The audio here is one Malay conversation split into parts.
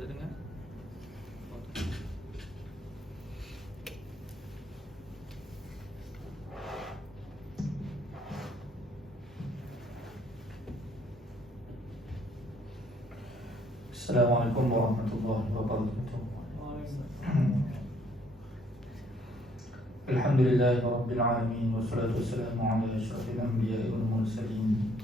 Kita tak dengar. Assalamualaikum warahmatullahi wabarakatuh. Alhamdulillahi rabbil alamin, wassalatu wassalamu ala asyrafil anbiya'i wal mursalin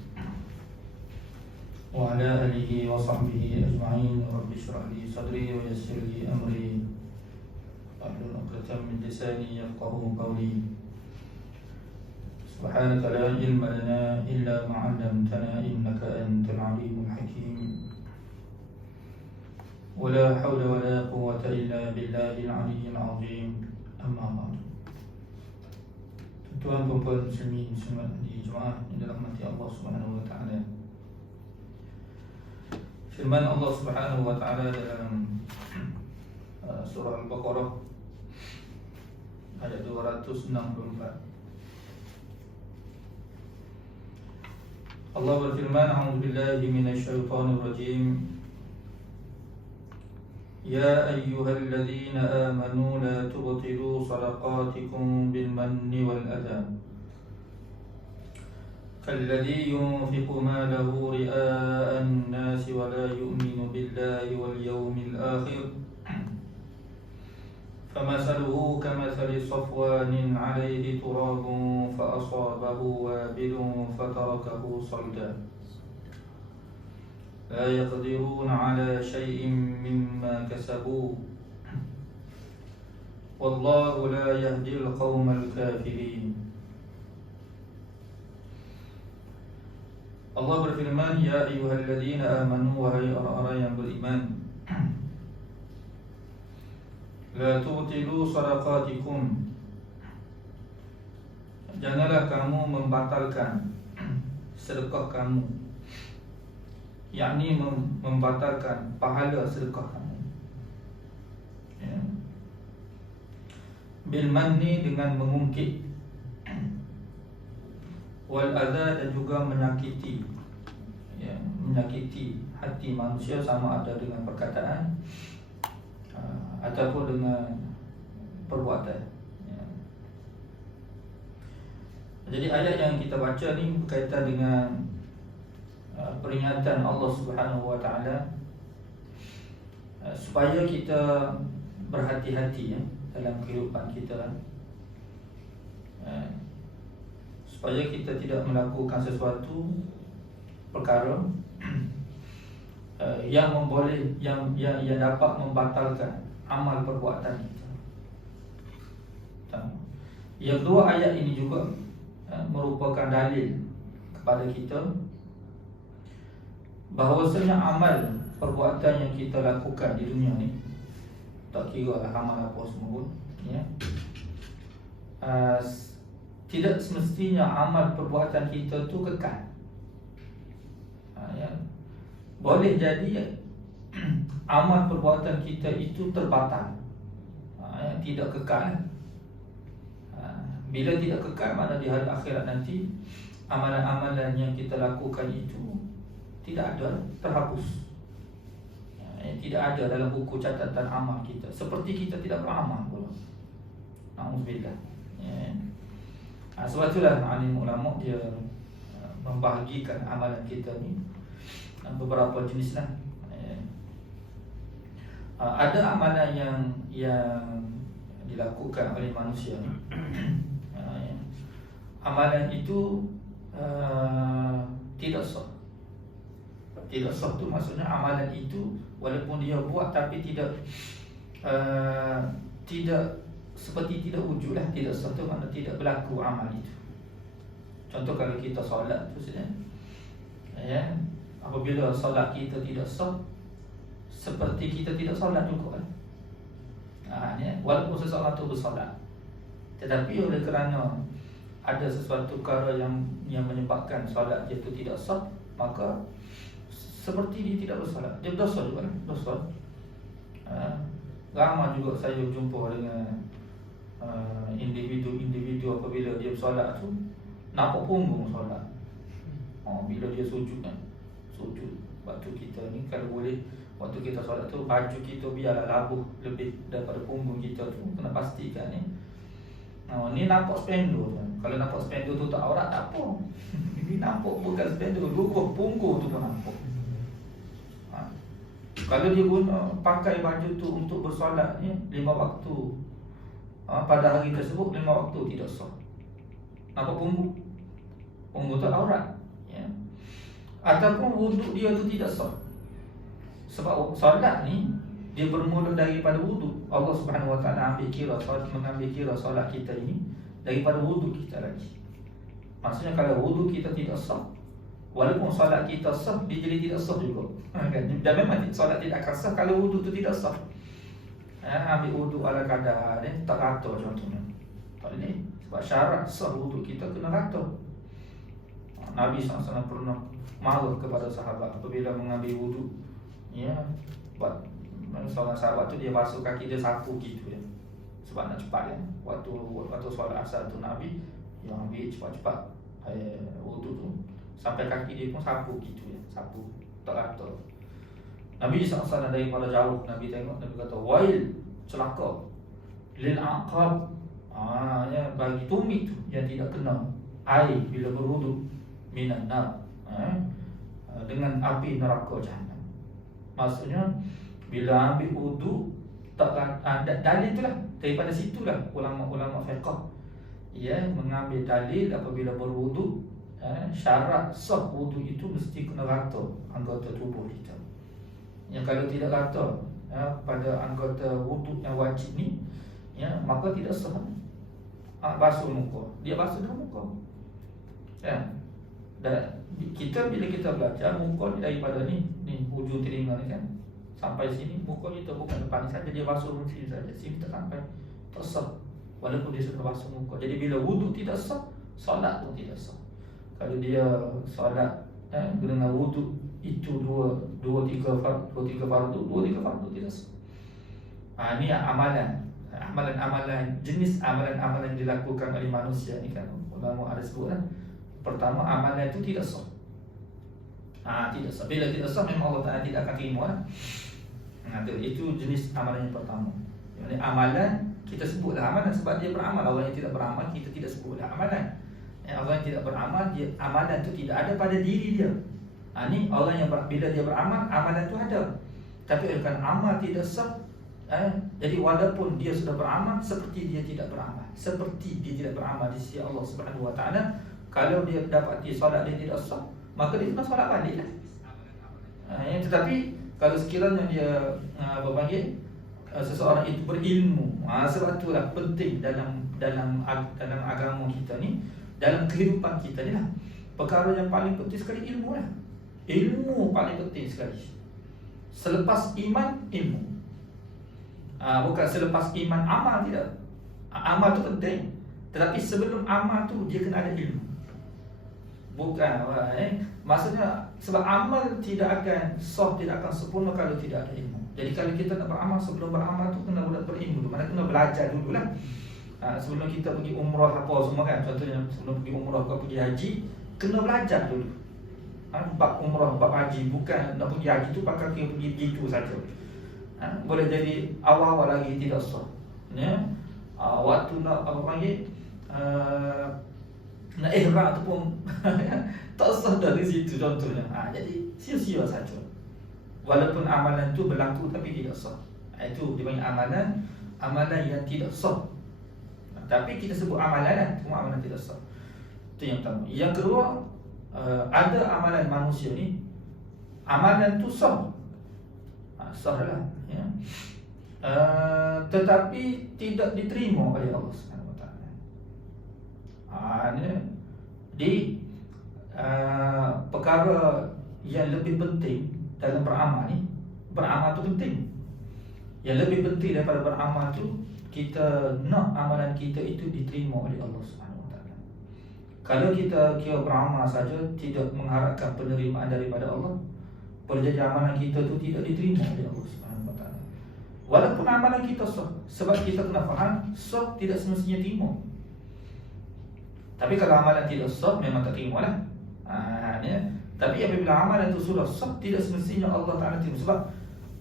wa ala alihi wa sahbihi ajma'in. Rabbi shrah li sadri wa yassir li amri wahlul 'uqdatam min lisani yafqahu qawli. Subhanaka la ilma lana illa ma 'allamtana innaka antal alimul hakim. Wala hawla wala quwwata illa billahil aliyyil azim. Amma ba'du. Tuan dan puan muslimin muslimat di jemaah yang dirahmati Allah Subhanahu wa taala. Firman Allah Subhanahu wa taala dalam surah Al-Baqarah ayat 264. Allah berfirman, a'udzubillahi minasyaitonir rajim. يا أيها الذين آمنوا لا تبطلوا صدقاتكم بالمن والأذى كالذي ينفق ماله رئاء الناس ولا يؤمن بالله واليوم الآخر فمثله كمثل صفوان عليه تراب فأصابه وابل فتركه صلدا لا يقدرون على شيء مما كسبوا والله لا يهدي القوم الكافرين. Allah berfirman, ya ayyuhalladzina amanu, wahai orang-orang yang beriman, la tubtilu sadaqatikum, janganlah kamu membatalkan sedekah kamu, yakni membatalkan pahala sedekah kamu, ya. Bil manni, dengan mengungkit, wal adza, dan juga menyakiti, ya, menyakiti hati manusia, sama ada dengan perkataan ataupun dengan perbuatan, ya. Jadi ayat yang kita baca ni berkaitan dengan peringatan Allah Subhanahu wa taala supaya kita berhati-hati, ya, dalam kehidupan kita, supaya kita tidak melakukan sesuatu perkara yang dapat membatalkan amal perbuatan kita. Yang kedua, ayat ini juga merupakan dalil kepada kita bahawasanya amal perbuatan yang kita lakukan di dunia ni, tak kira lah amal apa semua pun, ya, tidak semestinya amal perbuatan kita tu kekal, ya. Boleh jadi amal perbuatan kita itu terbatal, ya, tidak kekal. Bila tidak kekal, mana di hari akhirat nanti amalan-amalan yang kita lakukan itu tidak ada, terhapus, ya, tidak ada dalam buku catatan amal kita, seperti kita tidak beramal pula. Na'udzubillah, ya. Sebab itulah alim ulama dia membahagikan amalan kita ni beberapa jenis lah, ya. Ada amalan yang dilakukan oleh manusia ni, ya. Amalan itu tidak sah. Tidak sah tu maksudnya amalan itu walaupun dia buat tapi tidak seperti tidak wujud lah. Tidak sah tu maknanya tidak berlaku amal itu. Contoh kalau kita solat tu saja, ya, apabila solat kita tidak sah, seperti kita tidak solat juga kan. Ya, walaupun seseorang tu bersolat, tetapi oleh kerana ada sesuatu perkara yang menyebabkan solat dia tu tidak sah, maka seperti dia tidak bersolat, dia berdosa juga, dosa. Ramai juga saya jumpa dengan individu apabila dia bersolat tu nampak punggung solat. Bila dia sujud kan, sujud. Waktu kita ni kalau boleh Waktu kita solat tu, baju kita biarlah labuh lebih daripada punggung kita tu. Kena pastikan ni. Ni nampak spendo tu. Kalau nampak spendo tu tak aurat, tak apa. Ini nampak bukan spendo, dua punggung tu pun nampak. Kalau dia guna pakai baju tu untuk bersolat ni 5 waktu, pada hari tersebut 5 waktu tidak sah. Nampak punggung? Punggung tu aurat, ya. Ataupun wuduk dia tu tidak sah. Sebab solat ni dia bermula daripada wuduk. Allah Subhanahu Wa Taala mengambil kira solat kita ini daripada wuduk kita lagi. Maksudnya kalau wuduk kita tidak sah, walaupun solat kita sah, dia jadi tidak sah juga. Dan memang solat tidak akan sah kalau wuduk tu tidak sah. Ambil wuduk ala kadar ni tak rata contohnya. Tak boleh. Sebab syarat sah wuduk kita kena rata. Nabi SAW pernah marah kepada sahabat apabila mengambil wuduk. Ya, buat seorang sahabat tu dia basuh kaki dia sapu gitu ya. Sebab nak cepat ya. Waktu solat asar tu Nabi yang ambil cepat-cepat wuduk tu sampai kaki dia pun sapu gitu ya. Sapu tak rata. Nabi SAW daripada jauh Nabi tengok, Nabi kata wail, celaka lil aqab, ya, bagi tumit tu yang tidak kena air bila berwuduk minan nar, dengan api neraka jahanam. Maksudnya bila ambil wuduk tak dalil itulah, daripada situlah ulama-ulama fiqh ya mengambil dalil apabila berwuduk, syarat sah wuduk itu mesti kena rata anggota tubuh kita. Yang kalau tidak rata pada anggota wuduk yang wajib ni, ya, maka tidak sah. Basuh muka, dia basuh dalam muka. Ya. Dan kita bila kita belajar muka ni daripada ni hujung telinga ni kan sampai sini, muka kita bukan depan ni saja, dia basuh sini saja, sini tak sampai, tak sah walaupun dia sudah basuh muka. Jadi bila wuduk tidak sah, solat pun tidak sah. Kalau dia solat dengan wuduk itu dua tiga fardu tidak sah. Ini amalan jenis amalan yang dilakukan oleh manusia ni kan ulama ada sebut kan. Pertama, amalan itu tidak sah. Tidak sah. Bila tidak sah, memang Allah Ta'ala tidak akan terima. Itu jenis amalan yang pertama. Yang amalan, kita sebutlah amalan sebab dia beramal. Orang yang tidak beramal, kita tidak sebutlah amalan. Orang yang tidak beramal, amalan itu tidak ada pada diri dia. Ini orang yang bila dia beramal, amalan itu ada. Tapi kerana amal tidak sah, jadi walaupun dia sudah beramal, seperti dia tidak beramal. Seperti dia tidak beramal di sisi Allah Subhanahu Wa Taala. Kalau dia dapati solat dia tidak sah, maka dia kena solat balik lah. Tetapi kalau sekiranya dia seseorang itu berilmu, sebab itulah penting dalam agama kita ni, dalam kehidupan kita ni lah. Perkara yang paling penting sekali ilmu lah. Ilmu paling penting sekali. Selepas iman, ilmu. Bukan selepas iman amal, tidak. Amal tu penting, tetapi sebelum amal tu dia kena ada ilmu. Bukan, maksudnya sebab amal tidak akan sah, tidak akan sempurna kalau tidak ada ilmu. Jadi kalau kita nak beramal, sebelum beramal tu kena berilmu dulu. Mana kena belajar dulu lah. Sebelum kita pergi umrah apa semua kan, contohnya sebelum pergi umrah atau pergi haji, kena belajar dulu. Bab umrah, bab haji, bukan nak pergi haji tu pakai pergi begitu saja. Boleh jadi awal-awal lagi tidak sah. Ya. Waktu nak apa panggil nak ihram tu pun tak sah dari situ contohnya. Jadi sia-sia saja. Walaupun amalan tu berlaku tapi tidak sah. Itu dipanggil amalan yang tidak sah. Tapi kita sebut amalan kan, semua amalan tidak sah. Itu yang pertama. Yang kedua, ada amalan manusia ni, amalan tu sah. Sah lah, ya. Tetapi tidak diterima oleh Allah Subhanahu Wa Taala. Di perkara yang lebih penting dalam beramal ni, beramal tu penting. Yang lebih penting daripada beramal tu, kita nak amalan kita itu diterima oleh Allah Subhanahu Wa Taala. Kalau kita kira beramal saja tidak mengharapkan penerimaan daripada Allah, boleh jadi amalan kita tu tidak diterima oleh Allah Subhanahu Wa Taala. Walaupun amalan kita sah, sebab kita kena faham sah tidak semestinya terima. Tapi kalau amalan tidak sah, memang tak terima lah. Tapi apabila amalan itu sudah sah, tidak semestinya Allah Ta'ala terima. Sebab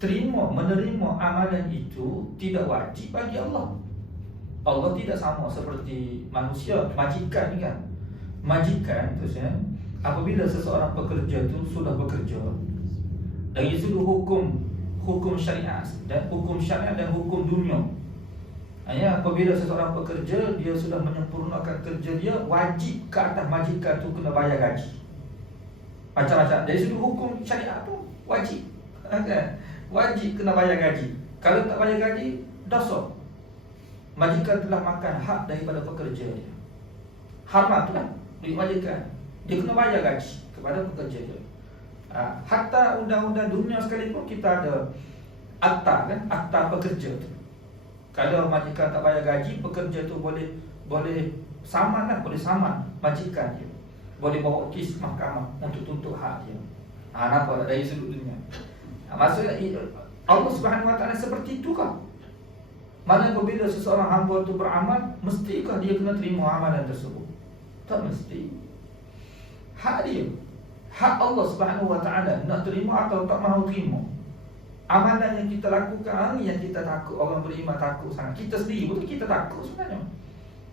menerima amalan itu tidak wajib bagi Allah. Allah tidak sama seperti manusia. Majikan ni kan, majikan tu ya, apabila seseorang pekerja tu sudah bekerja dari sudut hukum syariat dan hukum dunia. Ya, apabila seseorang pekerja, dia sudah menyempurnakan kerja dia, wajib ke atas majikan tu kena bayar gaji. Macam-macam dari sudut hukum syariat tu wajib, kan? Wajib kena bayar gaji. Kalau tak bayar gaji, dosa. Majikan telah makan hak daripada pekerja dia. Haram tu lah duit majikan. Dia kena bayar gaji kepada pekerja dia. Hatta undang-undang dunia sekalipun kita ada akta kan, akta pekerja tu. Kalau majikan tak bayar gaji, pekerja tu boleh saman lah, boleh saman majikan dia. Boleh bawa kes mahkamah untuk tuntut hak dia. Nampak dari sudut dunia. Maksudnya Allah Subhanahu Wa Taala seperti itu kah? Mana apabila seseorang hamba tu beramal, mestikah dia kena terima amalan tersebut? Tak mesti. Hak dia, hak Allah Subhanahu Wa Taala nak terima atau tak mahu terima. Amalan yang kita lakukan yang kita takut, orang beriman takut sangat. Kita sendiri betul kita takut sebenarnya.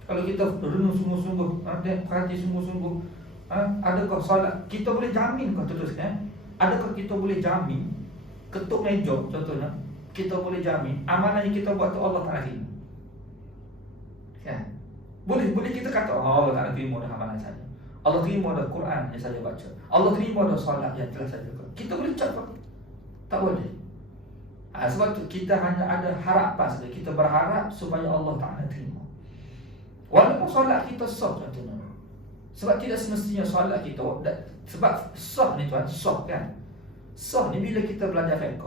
Kalau kita renung sungguh-sungguh, perhati sungguh-sungguh, adakah solat kita boleh jamin kau teruskan? Adakah kita boleh jamin ketuk meja contohnya, kita boleh jamin amalan yang kita buat tu Allah tak terima? Kan? Boleh kita kata Allah tak terima dah amalan saya. Allah terima dah Quran yang saya baca. Allah terima dah solat yang telah saya lakukan. Kita boleh cakap tak boleh. Sebab tu kita hanya ada harapan saja. Kita berharap supaya Allah Ta'ala terima. Walaupun solat kita sah contohnya. Sebab tidak semestinya solat kita, sebab sah ni tuan, sah kan. Sah ni bila kita belajar fiqh,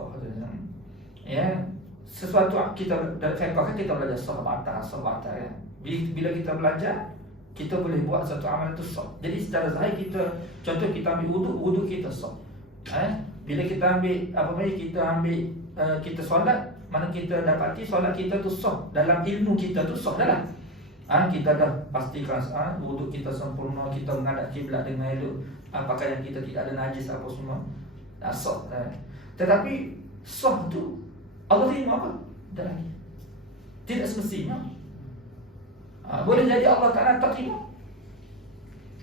ya, sesuatu kita fiqh kan kita belajar sah batal ya. Bila kita belajar, kita boleh buat satu amalan tu sah. Jadi secara zahir kita, contoh kita ambil wudu kita sah. Bila kita ambil kita solat, mana kita dapati solat kita tu sah. Dalam ilmu kita tu sah dah lah. Kita dah pastikan wudu kita sempurna, kita menghadap kiblat dengan elok, pakaian kita tidak ada najis apa semua. Dah sah. Tetapi sah tu Allah terima apa? Tak lagi. Tidak semestinya. Boleh jadi Allah Ta'ala tak terima.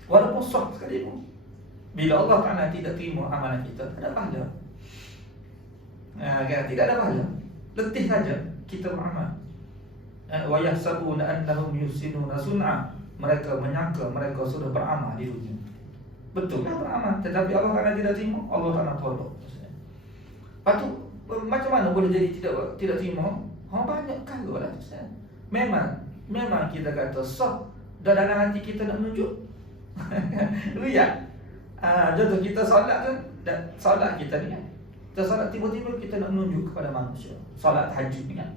Walaupun sah sekalipun. Bila Allah Ta'ala tidak terima amalan kita, tak ada pahala. Tidak ada pahala. Letih saja kita beramal. Wa yahsabuna annahum yuhsinuna sun'a. Mereka menyangka mereka sudah beramal di dunia. Betul lah beramal, tetapi Allah Ta'ala tidak terima, Allah Ta'ala tolak. Lepas tu macam mana boleh jadi tidak terima? Banyak kali lah. Memang kita kata sah, dah dalam hati kita nak menunjuk. Riak. Contoh kita solat tu, solat kita ni kan, kita solat tiba-tiba kita nak menunjuk kepada manusia. Solat tahajud ni kan,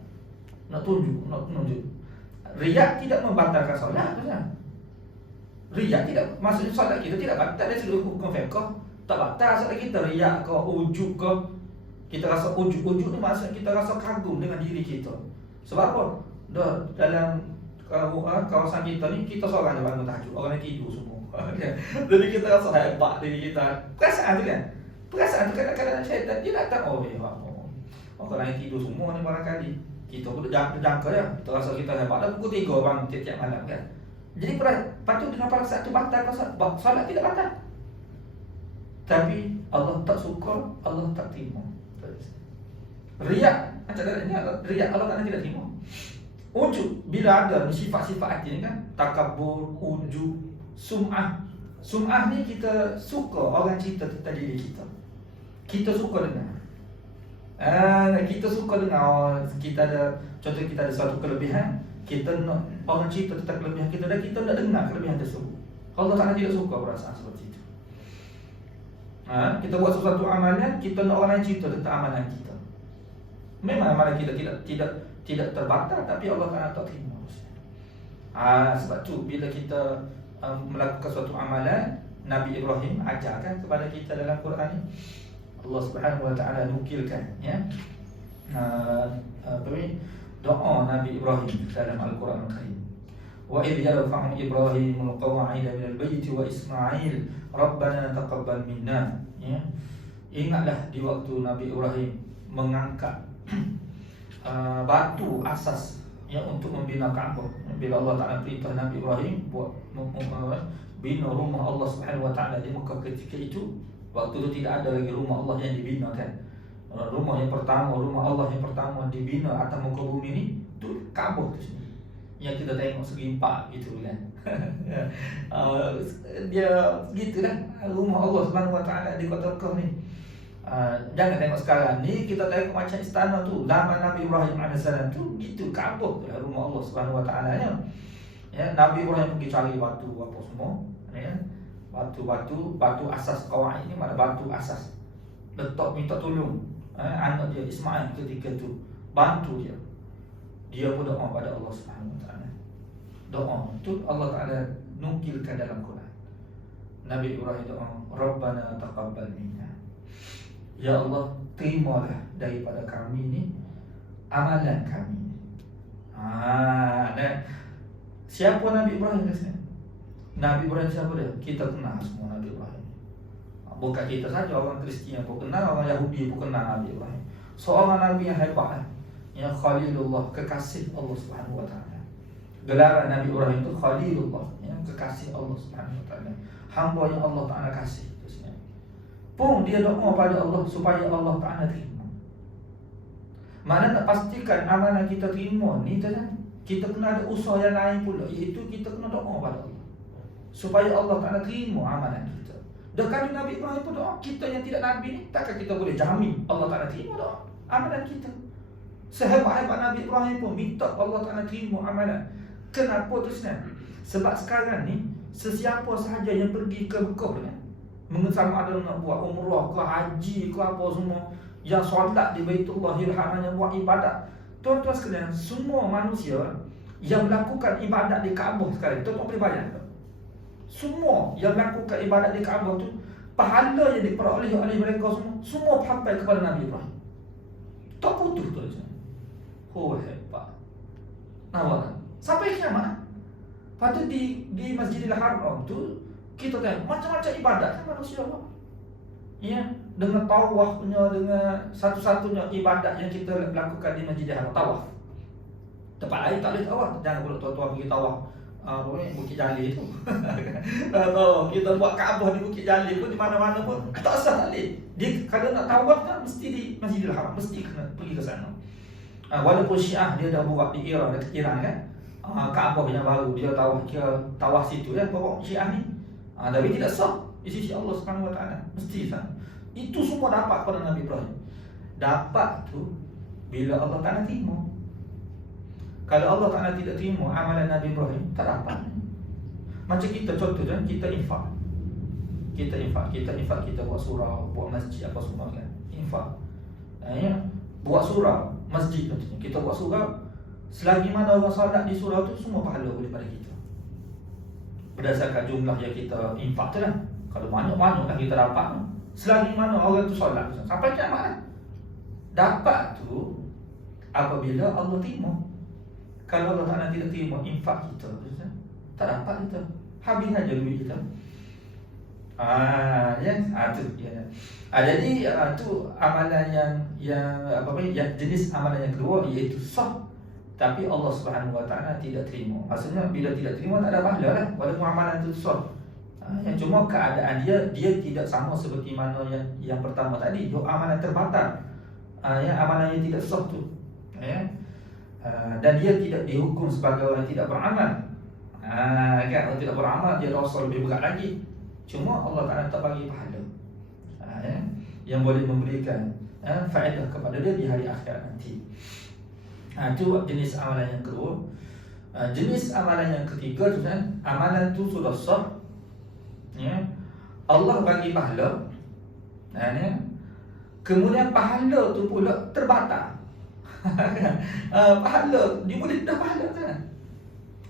nak tunjuk. Riak tidak membatalkan solat kan? Riak tidak, maksudnya solat kita tidak batal dari sudut hukum fiqh. Tak batal solat kita. Riak ke, ujub ke, kita rasa ujub ni maksudnya kita rasa kagum dengan diri kita. Sebab apa? Dalam kawasan kita ni, kita seorang je bangun tahajud, orang yang tidur semua. Jadi kita rasa hebat diri kita. Perasaan tu kan, kadang-kadang syaitan dia datang, orang lain tidur semua ni barangkali. Kita pun jangka ya, kita rasa kita hebat dah pukul 3 orang tiap-tiap malam kan. Jadi patut dengan perasaan tu batal ke solat tidak batal. Tapi Allah tak suka, Allah tak terima. Riak, macam ni riak Allah Ta'ala tidak terima. Ujub, bila ada sifat-sifat hati ni kan, takabur, ujub, sum'ah. Sum'ah ni kita suka orang cerita tentang diri kita. Kita suka dengar. Kita suka dengar kita ada, contoh kita ada satu kelebihan, kita nak orang cerita tentang kelebihan kita dan kita nak dengar kelebihan tersebut. Allah Ta'ala tidak suka perasaan seperti itu. Kita buat sesuatu amalan, kita nak orang cerita tentang amalan kita. Memang amalan kita tidak terbatal, tapi Allah Ta'ala tak terima. Sebab tu bila kita melakukan suatu amalan, Nabi Ibrahim ajarkan kepada kita dalam Quran ni, Allah Subhanahu Wa Ta'ala nukilkan ya, doa Nabi Ibrahim dalam Al-Quran Al-Karim. Wa idh yarfa'u Ibrahimul qawa'ida minal bayti wa Ismail Rabbana taqabbal minna ya. Ingatlah di waktu Nabi Ibrahim mengangkat batu asas yang untuk membina Kaabah. Bila Allah Ta'ala perintah Nabi Ibrahim buat bina rumah Allah Subhanahu Wa Ta'ala di Mekah ketika itu, waktu itu tidak ada lagi rumah Allah yang dibina kan. Rumah yang pertama, rumah Allah yang pertama dibina atas muka bumi ini tu Kaabah tu sendiri. Yang kita tengok segi empat gitu kan. Dia gitulah rumah Allah Subhanahu Wa Ta'ala di kota Mekah ni. Jangan tengok sekarang ni kita tengok macam istana tu zaman Nabi Ibrahim AS tu gitu Kaabah rumah Allah Subhanahu Wa Ta'ala ya. Nabi Ibrahim pergi cari batu apa semua ya. Batu asas qawaid ini, mana batu asas. Letak minta tolong anak dia Ismail ketika tu, bantu dia. Dia pun doa pada Allah Subhanahu Wa Ta'ala. Doa tu Allah Ta'ala nukilkan dalam Quran. Nabi Ibrahim doa, Rabbana taqabbal minna. Ya Allah, terimalah daripada kami ni amalan kami. Dan siapa Nabi Ibrahim rasanya? Nabi Ibrahim siapa dia? Kita kenal semua Nabi Ibrahim. Bukan kita saja, orang Kristian pun kenal, orang Yahudi pun kenal Nabi Ibrahim. Seorang Nabi yang hebat, yang Khalilullah, kekasih Allah Subhanahu Wa Ta'ala. Gelaran Nabi Ibrahim itu Khalilullah, yang kekasih Allah Subhanahu Wa Ta'ala, hamba yang Allah Ta'ala kasih. Pun dia doa pada Allah supaya Allah Ta'ala terima. Mana nak pastikan amanah kita terima ni tu kan, kita kena ada usaha yang lain pula, iaitu kita kena doa pada Allah supaya Allah Ta'ala terima amanah kita. Dah kali Nabi Ibrahim pun doa, kita yang tidak Nabi ni, takkan kita boleh jamin Allah Ta'ala terima doa amanah kita. Sehebat-hebat Nabi Ibrahim pun minta Allah Ta'ala terima amanah. Kenapa tu sebenarnya? Sebab sekarang ni sesiapa sahaja yang pergi ke Mekah ni, sama ada nak buat umrah ke haji ke apa semua, yang solat di Baitullahil Haram, yang buat ibadat, tuan-tuan sekalian, semua manusia yang melakukan ibadat di Kaabah sekarang, tuan-tuan boleh bayang tak? Semua yang melakukan ibadat di Kaabah tu, pahala yang diperoleh oleh mereka semua sampai kepada Nabi Ibrahim. Tak putus tu saja. Oh hebat. Nampak tak? Sampai kiamat. Patut di Masjidil Haram tu kita tengok macam-macam ibadat kan manusia Allah. Ya, dengan tawafnya, dengan satu-satunya ibadat yang kita lakukan di Masjidil Haram, tawaf. Tempat lain tak boleh tawaf. Jangan pula tuan-tuan pergi tawaf Bukit Jalil tu. Tahu kita buat Kaabah di Bukit Jalil pun, di mana-mana pun tak sah tak boleh. Dia kalau nak tawaf kan mesti di Masjidil Haram, mesti kena pergi ke sana. Walaupun Syiah dia dah buat di Iran, dekat Iran kan. Kaabah yang baru dia tawaf situ ya, pokok Syiah ni. Tapi tidak sah di sisi Allah Subhanahu Wa Ta'ala, mesti sah. Itu semua dapat pada Nabi Ibrahim. Dapat tu bila Allah Ta'ala terima. Kalau Allah Ta'ala tidak terima amalan Nabi Ibrahim, tak dapat. Macam kita contohnya, kita infak. Kita buat surau, buat masjid apa semua kan. Infak. Buat surau, masjid contohnya. Kita buat surau, selagi mana orang solat di surau tu, semua pahala boleh pada kita. Berdasarkan jumlah yang kita infak tu lah. Kalau banyak-banyak lah kita dapat, selagi mana orang tu solat sampai kiamat lah. Dapat tu apabila Allah terima. Kalau Allah Ta'ala tidak terima infak kita, tak dapat kita, habis aja duit kita. Jadi tu amalan yang jenis amalan yang kedua, iaitu sah tapi Allah Subhanahu Wa Ta'ala tidak terima. Maksudnya bila tidak terima tak ada pahala lah, walaupun amalan itu sah. Yang cuma keadaan dia tidak sama seperti mana yang pertama tadi, amalan terbatal. Amalan yang tidak sah tu. Dan dia tidak dihukum sebagai orang yang tidak beramal. Kan, orang tidak beramal dia dosa lebih berat lagi. Cuma Allah Ta'ala tak bagi pahala yang boleh memberikan faedah kepada dia di hari akhirat nanti. Itu jenis amalan yang kedua. Jenis amalan yang ketiga tu kan, amalan tu sudah sah, Allah bagi pahala, kemudian pahala tu pula terbatal. Pahala dia boleh dah pahala kan,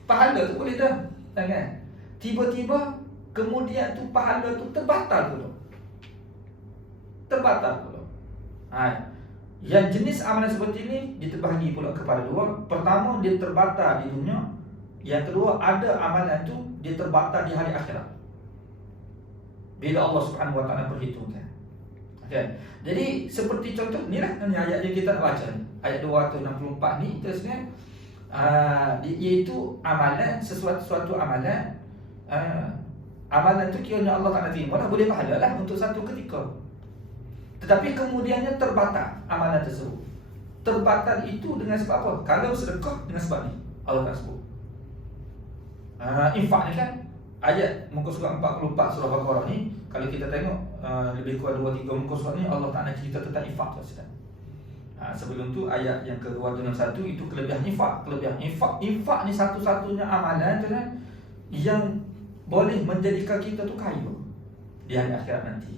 pahala tu boleh dah kan, tiba-tiba kemudian tu pahala tu terbatal pula. Yang jenis amalan seperti ini dia terbahagi pula kepada dua. Pertama, dia terbatal di dunia. Yang kedua, ada amalan tu dia terbatal di hari akhirat bila Allah Subhanahu Wa Ta'ala perhitungkan. Kan? Jadi seperti contoh ni lah ni ayat yang kita nak baca ni. Ayat 264 ni terusnya iaitu amalan, sesuatu amalan. Amalan tu kiranya Allah tak nak terima lah, boleh pahala lah untuk satu ketika. Tetapi kemudiannya terbatal amalan tersebut. Terbatal itu dengan sebab apa? Kalau sedekah dengan sebab ni Allah tak sebut. Infak ni kan ayat muka surat 44 surah Baqarah ni, kalau kita tengok lebih kurang 2-3 muka surat ni Allah tak nak cerita tentang infak tu sedang. Sebelum tu ayat yang ke-261 itu kelebihan infak. Infak ni satu-satunya amalan tu kan yang boleh menjadikan kita tu kaya di hari akhirat nanti.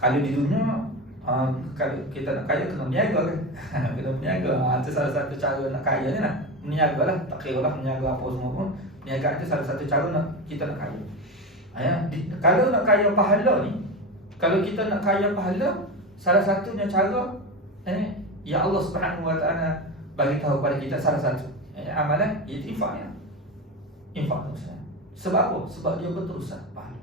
Kalau di dunia kalau kita nak kaya kena berniaga kan. Kena berniaga. Itu salah satu cara nak kaya ni lah. Berniaga lah, tak kira lah berniaga apa semua pun. Berniaga itu salah satu cara kita nak kaya. Kalau nak kaya pahala ni, kalau kita nak kaya pahala, salah satunya cara ya Allah Subhanahu Wa Taala bagi tahu kepada kita salah satu amalan iaitu infak. Infak tu. Sebab apa? Sebab dia berterusan pahala.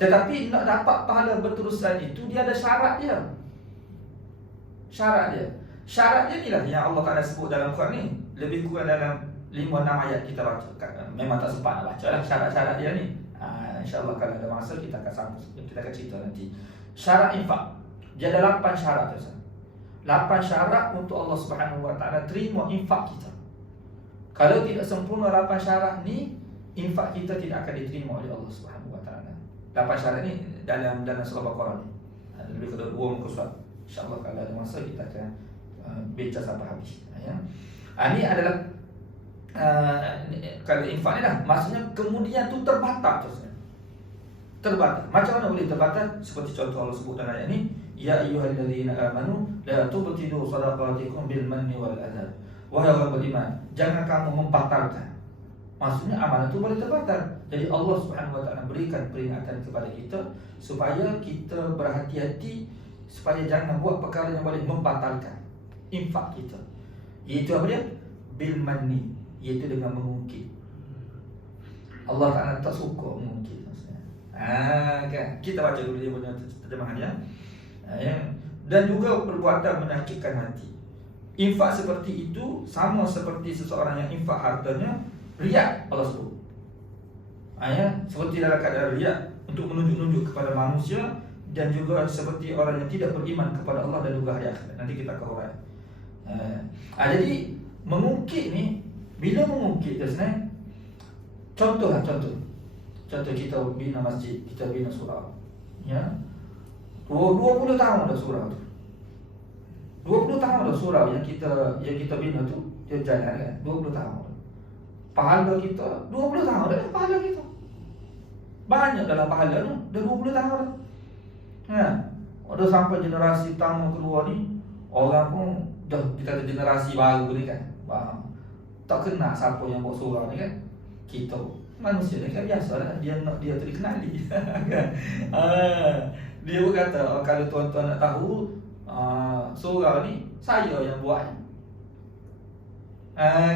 Tetapi nak dapat pahala berterusan itu dia ada syarat dia. Syarat dia ni lah yang Allah Ta'ala sebut dalam Quran ni. Lebih kurang dalam 5-6 ayat kita baca. Memang tak sempat nak baca lah syarat-syarat dia ni. InsyaAllah kalau ada masa kita akan sambung, kita akan cerita nanti. Syarat infak, dia ada 8 syarat tu. 8 syarat untuk Allah Subhanahu Wa Ta'ala terima infak kita. Kalau tidak sempurna 8 syarat ni, infak kita tidak akan diterima oleh Allah Subhanahu Wa Taala. 8 syarat ni dalam surah Baqarah ni. Lebih kurang 2 muka surat. InsyaAllah kalau ada masa kita akan baca sampai habis. Ini adalah kalau infak ni lah, maksudnya kemudian tu terbatal terus. Terbatal. Macam mana boleh terbatal? Seperti contoh Allah sebut dalam ayat ni, ya ayyuhallazina amanu la tubtilu shadaqatikum bil manni wal adha. Wahai orang beriman, jangan kamu membatalkan. Maksudnya amalan itu boleh terbatal. Jadi Allah Subhanahu Wa Taala berikan peringatan kepada kita supaya kita berhati-hati, supaya jangan buat perkara yang boleh membatalkan infak kita. Iaitu apa dia? Bil manni, iaitu dengan mengungkit. Allah Ta'ala tak suka mengungkit maksudnya. Kan? Kita baca dulu dia punya terjemahannya. Dan juga perbuatan menyakitkan hati. Infak seperti itu sama seperti seseorang yang infak hartanya riak, Allah sebut. Seperti dalam keadaan riak untuk menunjuk-nunjuk kepada manusia, dan juga seperti orang yang tidak beriman kepada Allah dan juga hari akhirat. Nanti kita akan uraikan. Jadi mengungkit ni, bila mengungkit tu sebenarnya, contoh kita bina masjid, kita bina surau, 20 tahun dah surau tu. 20 tahun dah surau yang kita bina tu dia jalan kan. 20 tahun. Pahala kita 20 tahun dah pahala kita. Banyak dalam pahala tu dah 20 tahun dah. Dah sampai generasi tamu kedua ni, orang pun dah kita generasi baru ni kan. Tak kenal siapa yang buat surau ni kan. Kita manusia ni kan biasalah, dia tu dikenali kan. Dia pun kata kalau tuan-tuan nak tahu surau ni saya yang buatnya.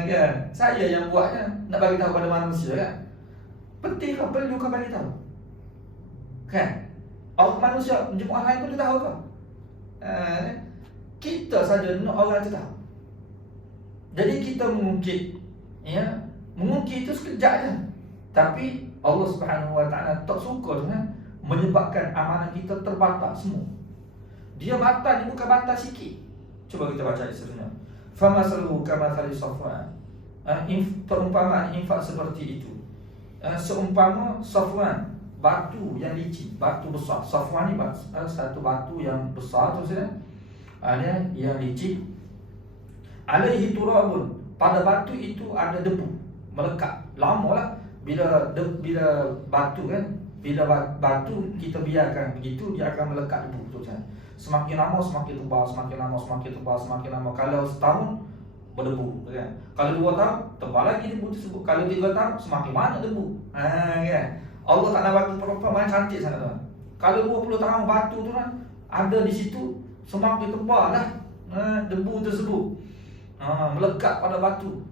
Kan? Saya yang buatnya, nak bagi tahu pada manusia kan. Penting ke? Perlu kau bagi tahu. Kan? Orang manusia jemaah lain pun dia tahu ke? Kita saja nak orang tu tahu. Jadi kita mengungkit, mengungkit itu sekejap je. Tapi Allah Subhanahu Wa Taala tak suka dengan menyebabkan amalan kita terbatal semua. Dia batal ni bukan batal sikit. Cuba kita baca ayat seterusnya. Famasalu kamathali safwan. Perumpamaan infak seperti itu. Seumpama safwan, batu yang licin, batu besar. Safwan ni satu batu yang besar tu saja. Yang licin. Alaihi turabun. Pada batu itu ada debu melekat. Lamalah bila batu kan, bila batu kita biarkan begitu, dia akan melekat debu tu saja. Semakin lama semakin tebal, semakin lama semakin tebal, semakin lama. Kalau setahun berdebu kan. Kalau 2 tahun tebal lagi debu tersebut. Kalau 3 tahun semakin banyak debu. Kan. Allah tak nak bagi perumpamaan cantik sangat tuan. Kalau 20 tahun batu tu kan ada di situ, semakin tebal lah debu tersebut. Melekat pada batu.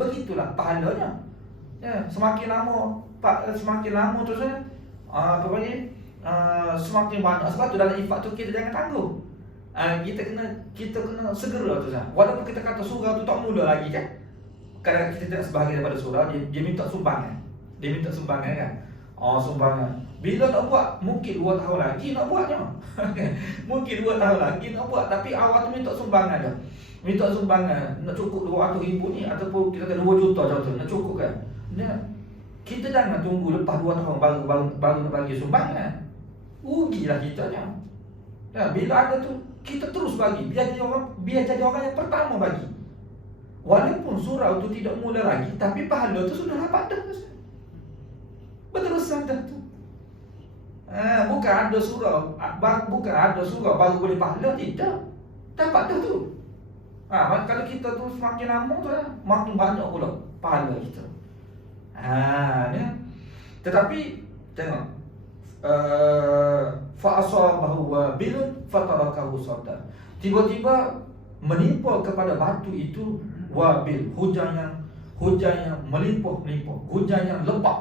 Begitulah pahalanya. Semakin lama tu kan, apa panggil, semakin banyak. Sebab tu dalam infak tu kita jangan tangguh. Kita kena segera tu Ustaz. Walaupun kita kata surau tu tak mula lagi kan. Kadang-kadang kita tak sebahagian daripada surau, dia minta sumbangan. Dia minta sumbangan kan. Sumbangan. Bila nak buat, mungkin 2 tahun lagi nak buatnya. Mungkin 2 tahun lagi nak buat, tapi awal tu minta sumbangan dah. Minta sumbangan, nak cukup 200,000 ni, ataupun kita kata 2 juta contoh, nak cukup kan. Kita jangan tunggu lepas 2 tahun baru nak bagi sumbangan. Rugilah kitanya. Bila ada tu, kita terus bagi. Biar jadi orang yang pertama bagi. Walaupun surau tu tidak mula lagi, tapi pahala tu sudah dapat dah. Berterusan dah tu. Bukan ada surau baru boleh pahala, tidak. Dapat dah tu. Kalau kita tu semakin lama tu makin banyak pula pahala kita. Tetapi tengok, fa asabahu wabilun fatarakahu sadda. Tiba-tiba menimpa kepada batu itu wabil, hujan yang melimpah-limpah, hujan yang lebat.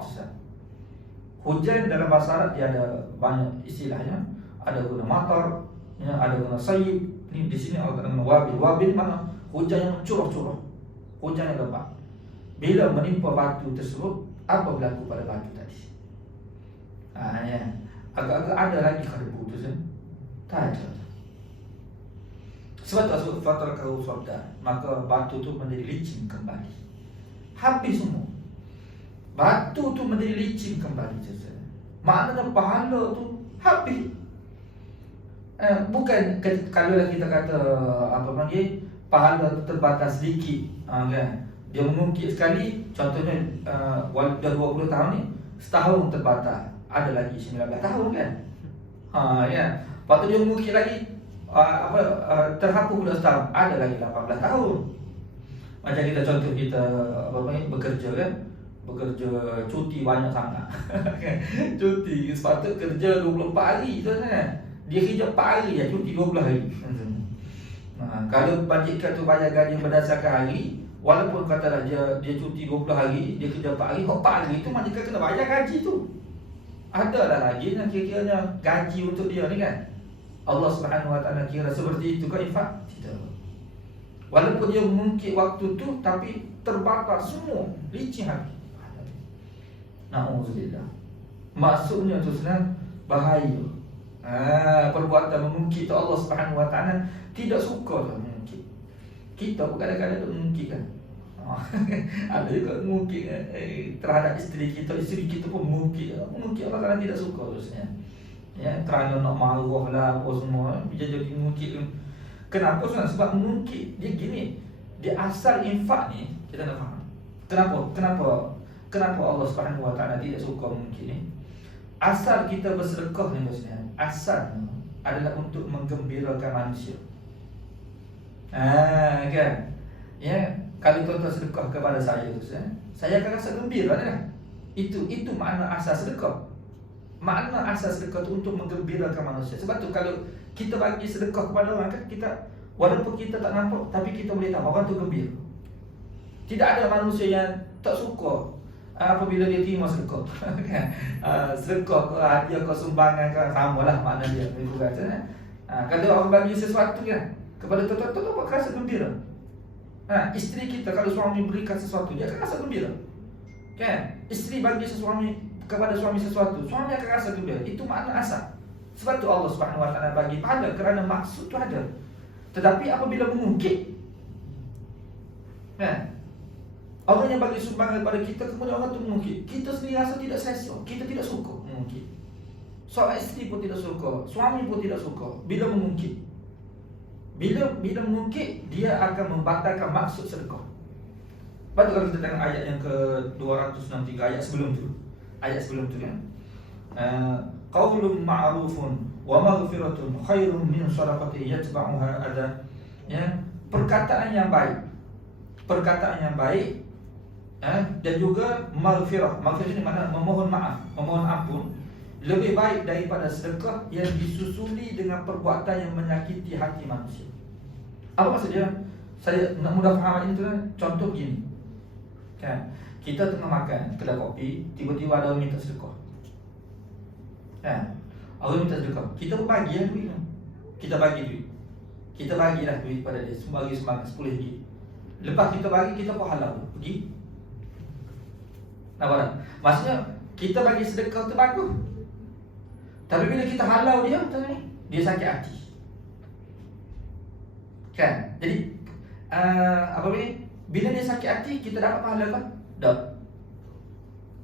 Hujan dalam bahasa Arab dia ada banyak istilahnya. Ada guna matar, ada guna sayyib. Ni di sini Allah guna wabil. Wabil mana? Hujan yang curah-curah, hujan yang lebat. Bila menimpa batu tersebut, apa berlaku pada batu tadi? Agak-agak ada lagi kelebu tu kan? Tak ada. Sebab tu fatarakahu sadda, maka batu tu menjadi licin kembali. Habis semua. Batu tu menjadi licin kembali. Maknanya pahala tu habis. Bukan kalau kita kata pahala tu terbatas sedikit, kan? Dia mengungkit sekali. Contohnya dah 20 tahun ni, setahun terbatas, ada lagi 19 tahun kan. Ya. Lepas tu dia mengungkit lagi, terhapus pula setahun, ada lagi 18 tahun. Macam kita contoh kita bekerja kan, bekerja cuti banyak sangat. Cuti sepatut kerja 24 hari tu kan. Dia kerja 4 hari je, cuti 12 hari. Kalau bajikan tu bayar gaji berdasarkan hari, walaupun katalah dia cuti 20 hari, dia kerja 4 hari, 4 hari tu majikan kena bayar gaji tu. Adalah lagi kira-kiranya gaji untuk dia ni kan. Allah Subhanahu Wa Taala kira seperti itu ke infak? Tidak. Walaupun dia mengungkit waktu tu, tapi terbakar semua, licin habis. Na'udzubillah. Maksudnya tu senang bahaya. Perbuatan mengungkit Allah Subhanahu Wa Taala tidak suka dah mengungkit. Kita pun kadang-kadang mengungkit kan. Ada juga mengungkit terhadap isteri kita pun mengungkit. Mengungkit Allah Taala tidak suka terusnya. Ya, kerana nak marah lah apa semua, dia jadi mengungkit. Kenapa? Sebab mengungkit dia gini. Dia asal infak ni kita nak faham. Kenapa Allah Subhanahu Wa Taala tidak suka mungkin ni? Asal kita bersedekah ni maksudnya, asal adalah untuk menggembirakan manusia. Kan? Ya, kalau tuan-tuan sedekah kepada saya tu, saya akan rasa gembira kan? Itu makna asal sedekah. Makna asal sedekah tu untuk menggembirakan manusia. Sebab tu kalau kita bagi sedekah kepada orang kan, kita walaupun kita tak nampak, tapi kita boleh tahu orang tu gembira. Tidak ada manusia yang tak suka apabila dia terima sedekah. Sedekah ke hadiah ke sumbangan ke, samalah makna dia. Begitu kata. Kalau orang bagi sesuatu kan kepada tuan-tuan buat rasa gembira. Isteri kita kalau suami berikan sesuatu, dia akan rasa gembira. Kan? Isteri bagi kepada suami sesuatu, suami akan rasa gembira. Itu makna asal. Sebab tu Allah Subhanahu Wa Taala bagi pahala kerana maksud tu ada. Tetapi apabila mengungkit, orang yang bagi sumbangan kepada kita, kemudian orang tu mengungkit, kita sendiri rasa tidak selesa, kita tidak suka mengungkit. Seorang isteri pun tidak suka, suami pun tidak suka bila mengungkit. Bila mengungkit, dia akan membatalkan maksud sedekah. Lepas tu kalau kita tengok ayat yang ke-263, ayat sebelum tu kan, qaulun ma'rufun wa maghfiratun khairun min shadaqatin yatba'uha adha. Ya, perkataan yang baik dan juga maghfirah. Maghfirah ini makna memohon maaf, memohon ampun, lebih baik daripada sedekah yang disusuli dengan perbuatan yang menyakiti hati manusia. Apa maksudnya? Saya nak mudah faham ini tu kan. Contoh begini kan, kita tengah makan kedai kopi, tiba-tiba ada orang minta sedekah. Orang minta sedekah, kita pun bagilah duit tu. Kita bagi duit. Kita bagilah duit pada dia, bagi sumbangan 10 ringgit. Lepas kita bagi, kita pun halal pergi. Nampak tak? Maksudnya kita bagi sedekah tu bagus. Tapi bila kita halau dia, macam ni, dia sakit hati. Kan? Jadi apa ni? Bila dia sakit hati, kita dapat pahala kan? Tak.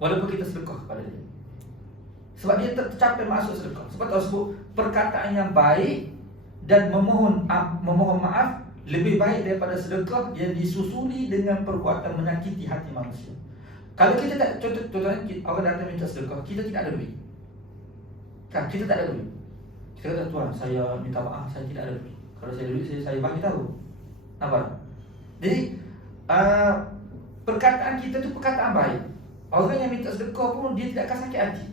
Walaupun kita sedekah kepada dia. Sebab dia tercapai maksud sedekah. Sebab Allah sebut perkataan yang baik dan memohon maaf lebih baik daripada sedekah yang disusuli dengan perbuatan menyakiti hati manusia. Kalau kita tak, contohnya orang datang minta sedekah, kita tidak ada duit. Kan, kita tak ada duit. Kita kata, tuan, saya minta maaf, saya tidak ada duit. Kalau saya ada duit, saya bagi tahu. Nampak? Jadi perkataan kita tu perkataan baik. Orang yang minta sedekah pun dia tidak akan sakit hati.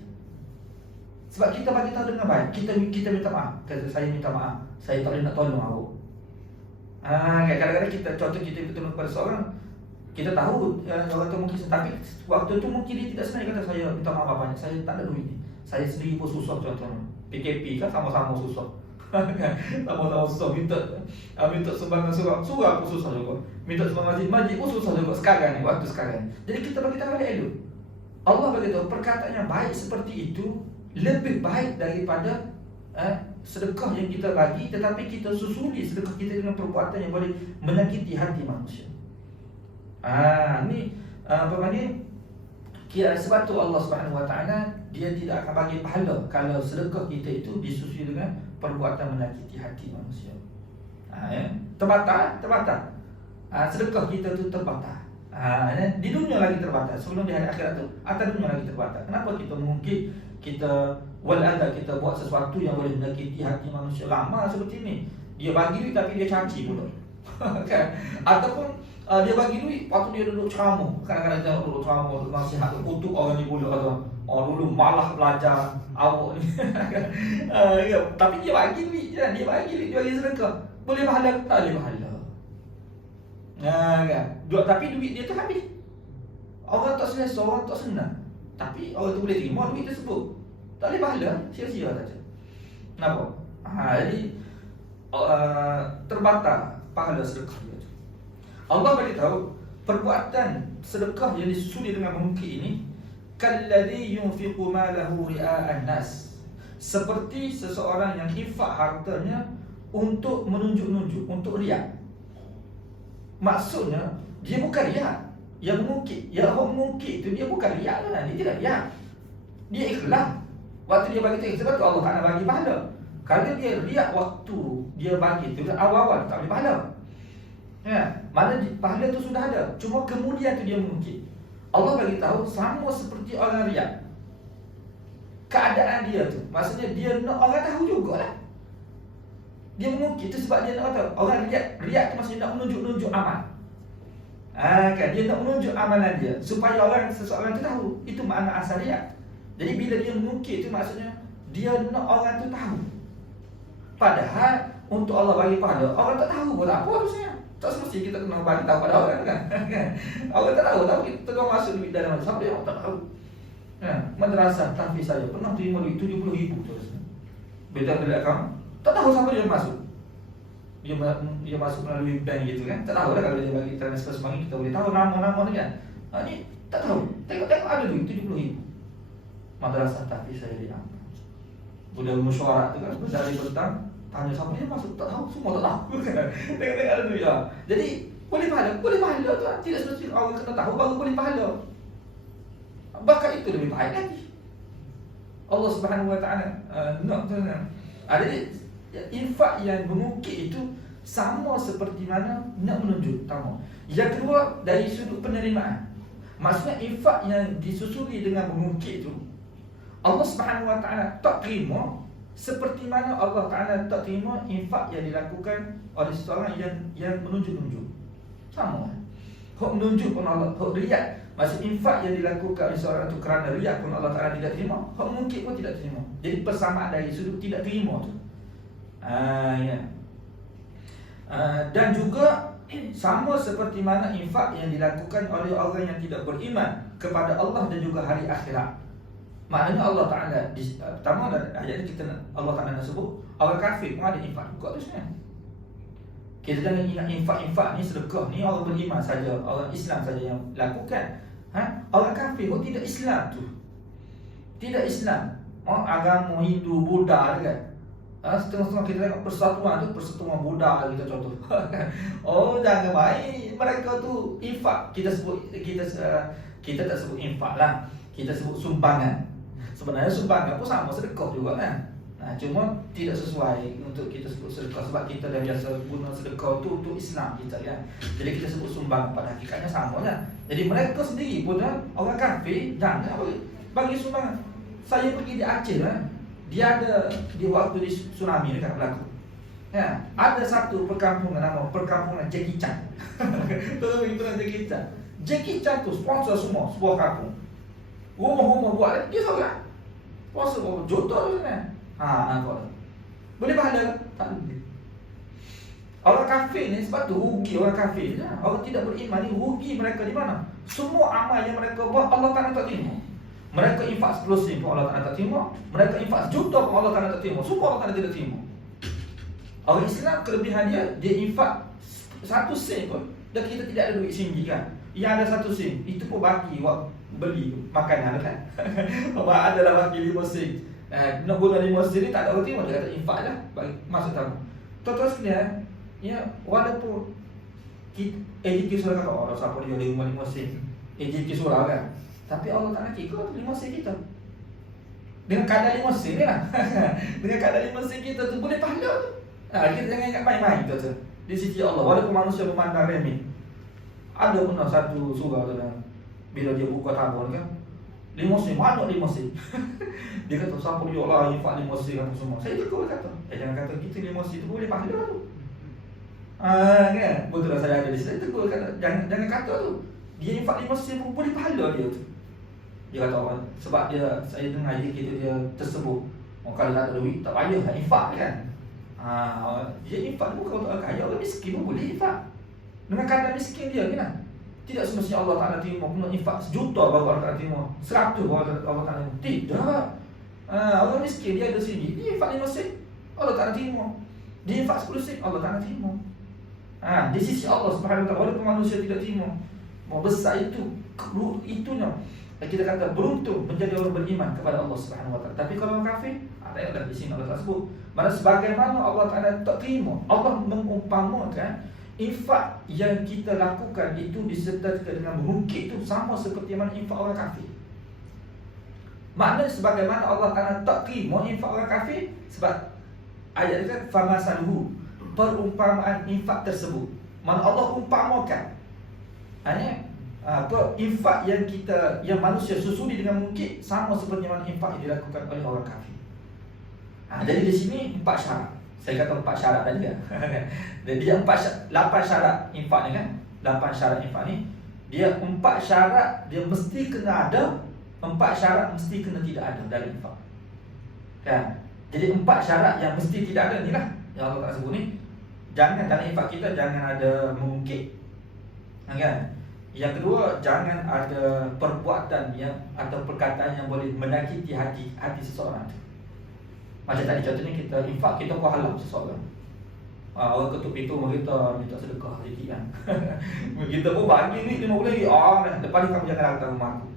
Sebab kita bagi tahu dengan baik. Kita minta maaf. Kata, saya minta maaf, saya tak boleh nak tolong awak. Kadang-kadang kita, contoh kita bertolong kepada seorang, kita tahu orang tu mungkin, tapi waktu tu mungkin dia tidak senang. Dia kata, saya minta maaf banyak, saya tak ada duit ni, saya sendiri pun susah. Contohnya PKP kan, sama-sama susah. Sama-sama susah. Minta sumbangan surau pun susah juga. Minta sumbangan masjid pun susah juga sekarang ni, waktu sekarang. Jadi kita bagi tahu elok. Allah bagi tahu perkataan yang baik seperti itu lebih baik daripada sedekah yang kita bagi, tetapi kita susuli sedekah kita dengan perbuatan yang boleh menyakiti hati manusia. Ni apa namanya? Sebab tu Allah Subhanahu Wa Taala dia tidak akan bagi pahala kalau sedekah kita itu disusuli dengan perbuatan menyakiti hati manusia. Terbatas. Sedekah kita tu terbatas. Di dunia lagi terbatas, sebelum di hari akhirat tu atas dunia lagi terbatas. Kenapa kita mungkin kita kita buat sesuatu yang boleh menyakiti hati manusia lama seperti ni? Dia bagi duit tapi dia caci pula. Kan? Ataupun dia bagi duit, waktu dia duduk ceramah, kadang-kadang dia duduk ceramah, nasihat, kutuk orang ni pula kata, dulu malah belajar awak ni. Tapi dia bagi duit je, dia bagi sedekah. Boleh pahala tak? Boleh pahala. Kan? Tapi duit dia tu habis. Orang tak selesa, orang tak senang. Tapi orang tu boleh terima duit tersebut. Tak boleh pahala, sia-sia saja. Kenapa? Jadi terbatas pahala sedekah dia. Allah beritahu perbuatan sedekah yang disusuli dengan mengungkit ini kalladzi yunfiqu malahu ria'an nas, seperti seseorang yang infak hartanya untuk menunjuk-nunjuk, untuk riak. Maksudnya dia bukan riak, yang mengungkit, yang mengungkit itu dia bukan riak lah, dia tidak riak. Dia ikhlas. Waktu dia bagi tu, sebab tu Allah Ta'ala bagi pahala. Kalau dia riak waktu dia bagi tu, awal-awal tak boleh pahala. Mana pahala tu sudah ada, cuma kemudian tu dia mengungkit. Allah bagi tahu sama seperti orang riak. Keadaan dia tu, maksudnya dia nak orang tahu jugalah. Dia mengungkit tu sebab dia nak tahu. Orang riak tu maksudnya nak menunjuk-nunjuk amal. Kan, dia nak menunjuk amalan dia supaya seseorang tu tahu. Itu makna asal riak. Jadi bila dia mengungkit tu maksudnya dia nak orang tu tahu. Padahal untuk Allah bagi pahala, orang tak tahu pun tak apa harusnya. Tak semesti kita kena bagi tahu pada orang kan. Orang tak tahu, tapi kita tengok masuk duit dalam madrasah, dia orang tak tahu. Madrasah tahfiz saya pernah terima duit 70,000 terus. Beda dengan akaun, tak tahu siapa dia masuk. Dia masuk melalui bank gitu kan. Tak tahu lah kalau dia bagi transfer sembang, kita boleh tahu nama-nama ni kan. Ni tak tahu. Tengok ada duit 70,000. Madrasah tahfiz saya dia. Sudah mesyuarat tu kan, dari petang tanya siapa dia masuk, tak tahu, semua tak tahu. Tengok ada duit lah. Jadi boleh pahala tu lah. Tidak semestinya orang kena tahu baru boleh pahala. Bahkan itu lebih baik lagi. Allah Subhanahu Wa Taala nak tenang. Jadi infak yang mengukit itu sama seperti mana nak menunjuk. Pertama. Yang kedua dari sudut penerimaan. Maksudnya infak yang disusuli dengan mengukit itu Allah Subhanahu Wa Taala tak terima seperti mana Allah Ta'ala tak terima infak yang dilakukan oleh seseorang yang menunjuk-nunjuk. Sama. Hak menunjuk pun Allah, hak riak, maksud infak yang dilakukan oleh seseorang itu kerana riak pun Allah Ta'ala tidak terima, hak mungkin pun tidak terima. Jadi persamaan dari sudut tidak terima tu. Dan juga sama seperti mana infak yang dilakukan oleh orang yang tidak beriman kepada Allah dan juga hari akhirat. Maknanya Allah Ta'ala pertama ayat ni Allah Ta'ala nak sebut orang kafir pun ada infak juga tu sebenarnya. Kita jangan ingat infak ni, sedekah ni orang beriman saja, orang Islam saja yang lakukan. Orang kafir pun tidak Islam tu, tidak Islam, agama Hindu, Buddha kan. Setengah-setengah kita tengok persatuan tu, persatuan Buddha kita contoh. Jangan main, mereka tu infak. Kita tak sebut infak lah, kita sebut sumbangan. Sebenarnya sumbangan pun sama sedekah juga kan. Cuma tidak sesuai untuk kita sebut sedekah, sebab kita dah biasa guna sedekah tu untuk Islam kita kan. Jadi kita sebut sumbangan, pada hakikatnya sama kan. Jadi mereka sendiri pun orang kafir jangan bagi sumbangan. Saya pergi di Aceh kan, dia ada di waktu di tsunami dekat berlaku. Ya, ada satu perkampungan nama perkampungan Jackie Chan. Tahu itu Jackie Chan. Jackie Chan tu sponsor semua sebuah kampung. Rumah-rumah buat dia seorang. Sponsor berapa juta tu kan. Nampak. Boleh pahala tak boleh. Orang kafir ni sebab tu rugi orang kafir. Orang tidak beriman ni rugi mereka di mana? Semua amal yang mereka buat Allah Ta'ala tak terima. Mereka infak 10 sen pun Allah Ta'ala tak terima. Mereka infak juta pun Allah Ta'ala tak terima. Semua Allah Ta'ala tidak terima. Orang Islam kelebihan dia infak 1 sen pun, dan kita tidak ada duit RM1 kan. Yang ada 1 sen, itu pun bagi beli makanan kan. Adalah bagi 5 sen. Nak guna 5 sen ni tak ada orang terima. Dia kata infak lah, bagi masuk tamu. Tuan-tuan sekalian, ya, walaupun AJK surah kata siapa dia ada 5 sen, AJK surah kan, tapi Allah tak nak kira 5 sen kita. Dengan kadar 5 sen ni lah. Dengan kadar 5 sen kita tu boleh pahala tu. Kita jangan ingat main-main tu di sisi Allah. Walaupun manusia memandang remeh. Ada pernah satu surah tu kan, bila dia buka tabur kan, 5 sen, mana 5 sen? Dia kata siapa dia Allah infak 5 sen apa semua. Saya tegur kata, jangan kata kita 5 sen tu boleh pahala tu. Kan? Betul lah, saya ada di sini. Tegur kata, jangan kata tu. Dia infak 5 sen pun boleh pahala dia tu. Dia kata orang, sebab saya dengar dia tersebut, kalau tak ada duit tak payah nak infak kan. Dia infak bukan untuk orang kaya, orang miskin pun boleh infak. Dengan kadar miskin dia kan. Tidak semestinya Allah Ta'ala terima kena infak sejuta baru Allah Ta'ala terima, 100 baru Allah Ta'ala terima. Tidak. Orang miskin dia ada sini, dia infak 5 sen, Allah Ta'ala terima. Dia infak 10 sen, Allah Ta'ala terima. Di sisi Allah Subhanahu Wa Ta'ala, walaupun manusia tidak terima, mau besar itunya. Kita kata beruntung menjadi orang beriman kepada Allah Subhanahu Wa Ta'ala. Tapi kalau orang kafir, ada di sini Allah sebut. Mana sebagaimana Allah Ta'ala tak terima, Allah mengumpamakan infak yang kita lakukan itu disertakan dengan mengungkit itu sama seperti mana infak orang kafir. Maknanya sebagaimana Allah Ta'ala tak terima infak orang kafir, sebab ayat kan famasaluhu, perumpamaan infak tersebut. Mana Allah umpamakan infak yang manusia susuli dengan mungkit sama seperti mana infak yang dilakukan oleh orang kafir. Jadi di sini 4 syarat. Saya kata 4 syarat tadi kan. Jadi dia 8 syarat infak ni kan. 8 syarat infak ni, dia 4 syarat dia mesti kena ada, 4 syarat mesti kena tidak ada dalam infak. Kan? Jadi 4 syarat yang mesti tidak ada ni lah yang Allah tak sebut ni. Jangan dalam infak kita jangan ada mengungkit. Kan? Yang kedua, jangan ada perbuatan atau perkataan yang boleh menyakiti hati seseorang tu. Macam tadi contohnya kita infak, kita buat halang seseorang. Orang ketuk pintu minta sedekah sikit kan. Kita pun bagi ni RM50. Lepas ni kamu jangan datang rumah aku.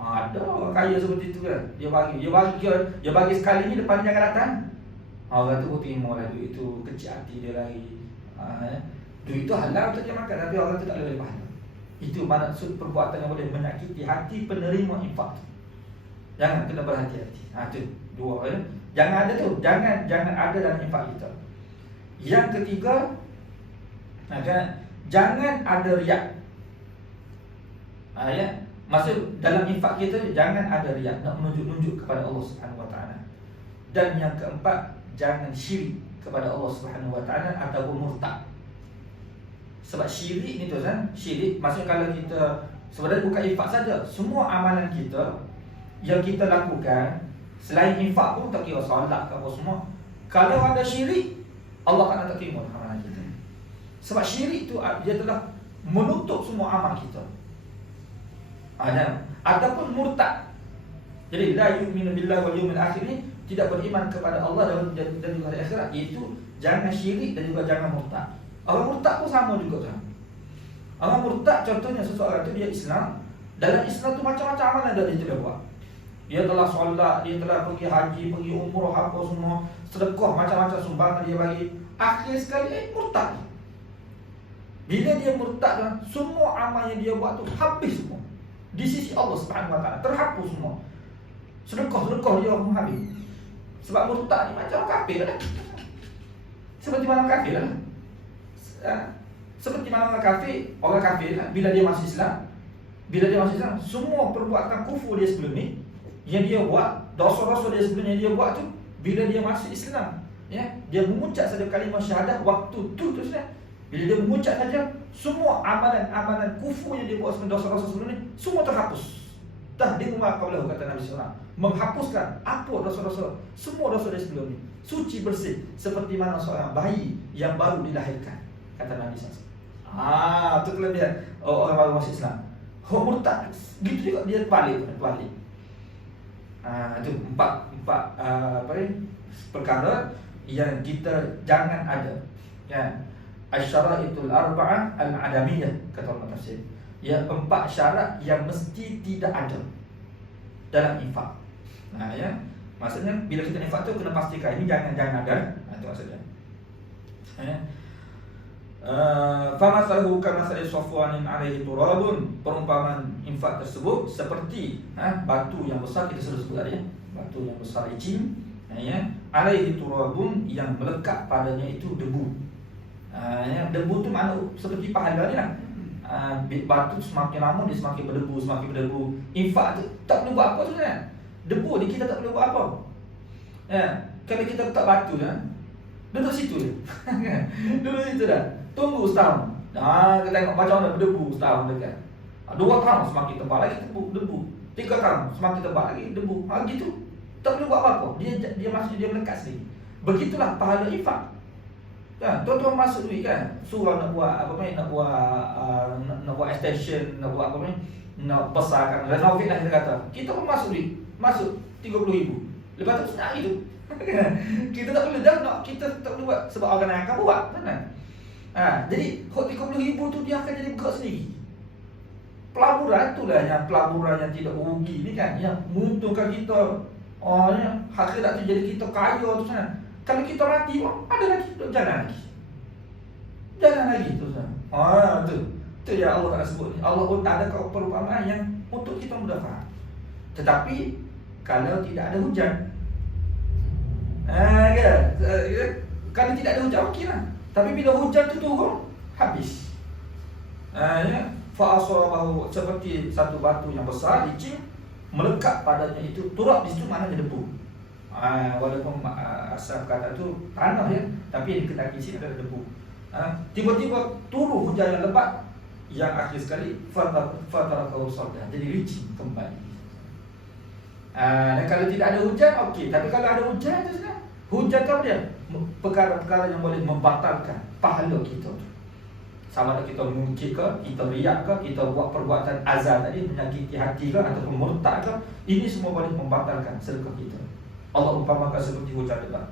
Ada orang kaya seperti tu kan. Dia bagi sekali ni, lepas ni jangan datang. Orang tu terima lah duit tu, kecil hati dia lagi. Duit tu halal untuk dia makan, tapi orang tu tak boleh pahala. Itu maksud perbuatan yang boleh menyakiti hati penerima infak. Jangan, kena berhati-hati. Itu 2 ya. Jangan ada tu, jangan ada dalam infak kita. Yang ketiga, jangan ada riak. Maksud dalam infak kita jangan ada riak, nak menunjuk-nunjuk kepada Allah Subhanahu Wa Taala. Dan yang keempat, jangan syirik kepada Allah Subhanahu Wa Taala ataupun murtad. Sebab syirik ni tu kan, syirik maksudnya kalau kita sebenarnya bukan infak saja, semua amalan kita yang kita lakukan selain infak pun, tak kira solat ke apa semua, kalau ada syirik, Allah akan tak terima amalan kita. Sebab syirik tu dia telah menutup semua amal kita. Ataupun murtad. Jadi la yu'minu billahi wal yawmil akhir ni tidak beriman kepada Allah dan juga hari akhirat, iaitu jangan syirik dan juga jangan murtad. Orang murtad pun sama juga kan. Orang murtad contohnya seseorang itu dia Islam, dalam Islam tu macam-macam amalan dia tidak buat. Dia telah solat, dia telah pergi haji, pergi umrah, apa semua, sedekah, macam-macam sumbangan dia bagi. Akhir sekali murtad. Bila dia murtad, semua amal yang dia buat tu habis semua. Di sisi Allah Subhanahu Wa Taala terhapus semua. Sedekah dia habis. Sebab murtad ni macam kafir lah. Seperti mana kafir lah. Seperti mana orang kafir lah. Bila dia masuk Islam, semua perbuatan kufur dia sebelum ni yang dia buat, dosa-dosa dia sebelum ni dia buat tu, bila dia masuk Islam, ya, dia mengucap saja kalimah syahadah waktu tu saja. Bila dia mengucap saja, semua amalan kufur yang dia buat sebelum dosa-dosa sebelum ni semua terhapus. Tahdimu ma qablahu, kata Nabi SAW, menghapuskan apa dosa-dosa, semua dosa dia sebelum ni, suci bersih seperti mana seorang bayi yang baru dilahirkan, kata Nabi SAW. Itu kelebihan orang baru masuk Islam. Murtad gitu juga dia balik. Itu empat perkara yang kita jangan ada. Ya, asyaraitul arba'ah al-adamiyah, kata ulama tafsir. Ya, 4 syarat yang mesti tidak ada dalam infak. Ya, maksudnya bila kita infak tu kena pastikan ini jangan ada. Itu maksudnya. Ya. Famathaluhu kamathali safwanin alaihi turabun. Perumpamaan infak tersebut seperti batu yang besar, kita sudah sebut tadi, batu yang besar licin, ya, alaihi turabun, yang melekat padanya itu debu. Ya, debu tu mana seperti pahala ni lah. Batu semakin lama dia semakin berdebu. Infak tu tak perlu buat apa tu kan. Debu ni kita tak perlu buat apa. Ya, kalau kita letak batu kan, duduk situ je. Duduk situ dah. Tunggu setahun. Kita tengok macam mana berdebu setahun dekat. 2 tahun semakin tebal lagi debu. 3 tahun semakin tebal lagi debu. Gitu. Tak perlu buat apa-apa. Dia maksudnya dia melekat sendiri. Begitulah pahala infak. Kan, tuan-tuan masuk duit kan, surau nak buat apa ni, nak buat extension, nak buat apa ni, nak besarkan, renovate lah kita kata. Kita pun masuk duit, masuk 30,000. Lepas tu senang itu. Kita tak perlu dah, kita tak perlu buat sebab orang yang akan buat, kan? Jadi 30,000 tu dia akan jadi bergerak sendiri. Pelaburan itulah yang pelaburan yang tidak rugi ni kan, yang menguntungkan kita. Akhirat tu jadi kita kaya tu sana. Kalau kita mati pun ada lagi, jalan lagi tu sana. Tu yang Allah tak sebut ni. Allah pun tak ada perumpamaan yang untuk kita mudah faham. Tetapi kalau tidak ada hujan, kalau tidak ada hujan okey lah. Tapi bila hujan tu turun, habis. Fa'asabahu, seperti satu batu yang besar licin melekat padanya itu turab, di situ maknanya debu. Walaupun asal kata tu tanah ya, tapi yang diketahui di sini adalah debu. Tiba-tiba turun hujan yang lebat, yang akhir sekali fatarakahu sardan, jadi licin kembali. Dan kalau tidak ada hujan okey, tapi kalau ada hujan tu sebenarnya hujan tu dia perkara-perkara yang boleh membatalkan pahala kita. Sama ada kita mungkir ke, kita riak ke, kita buat perbuatan azal tadi, menyakiti hati ke, ataupun murtad ke, ini semua boleh membatalkan sedekah kita. Allah umpamakan seperti hujan lebat.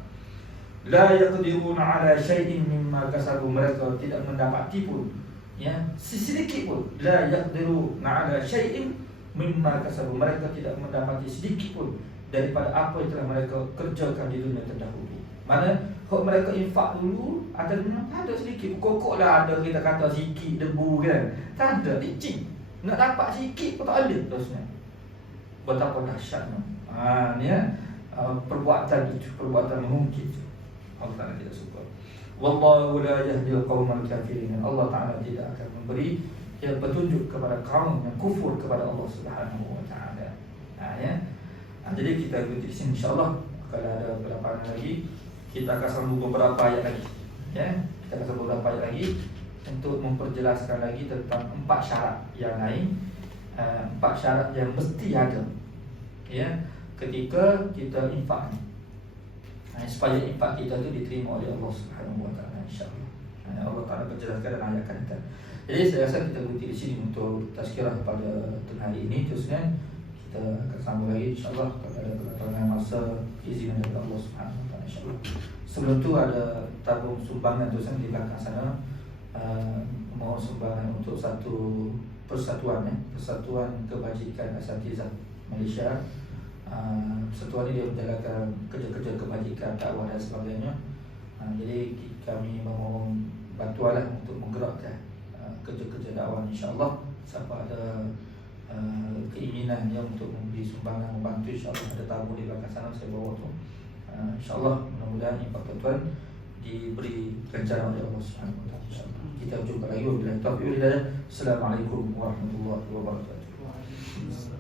La yaqdiruna ala syai'in mimma kasabu, mereka tidak mendapati pun, ya, sedikit pun. La yaqdiruna ala syai'in mimma kasabu, mereka tidak mendapati sedikit pun daripada apa yang telah mereka kerjakan di dunia terdahulu. Mana kalau mereka infak dulu, ada sedikit, pokoklah ada kita kata sikit debu kan. Tak ada, licin. Nak dapat sikit pun tak ada terusnya. Betapa dahsyatnya. Ni ya, perbuatan itu, perbuatan mengungkit itu. Allah Ta'ala tidak suka. Wallahu la yahdil qaumal kafirin. Allah Ta'ala tidak akan memberi petunjuk kepada kaum yang kufur kepada Allah Subhanahu wa Ta'ala. Jadi kita berhenti di sini, insya-Allah. Kalau ada beberapa lagi, kita akan sambung beberapa ayat lagi. Ya, kita akan sambung beberapa ayat lagi untuk memperjelaskan lagi tentang 4 syarat yang lain, 4 syarat yang mesti ada. Ya, ketika kita infak, supaya infak kita itu diterima oleh Allah Subhanahu wa Ta'ala, insya-Allah. Allah Ta'ala berjelaskan dalam ayat kata. Jadi saya rasa kita berhenti di sini untuk tazkirah pada hari ini. Terusnya kita akan sambung lagi insyaAllah kalau ada kekurangan masa, izin daripada Allah Subhanahu Wa Taala insyaAllah. Sebelum tu ada tabung sumbangan tu di belakang sana, mau sumbangan untuk satu persatuan, Persatuan Kebajikan Asatizah Malaysia. Persatuan ini dia menjalankan kerja-kerja kebajikan, dakwah dan sebagainya. Jadi kami memohon bantuan untuk menggerakkan kerja-kerja dakwah insyaAllah. Siapa ada keinginannya untuk memberi sumbangan, membantu, insyaAllah ada tabung di belakang sana saya bawa tu. InsyaAllah mudah-mudahan ini Pak diberi ganjaran oleh Allah Subhanahu Wa Taala insyaAllah. Kita jumpa lagi. Wabillahi taufiq wal hidayah. Assalamualaikum warahmatullahi wabarakatuh.